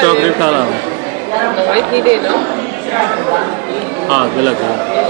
Chocolate खा रहा हूँ। इतनी दे दो। हाँ गलत है।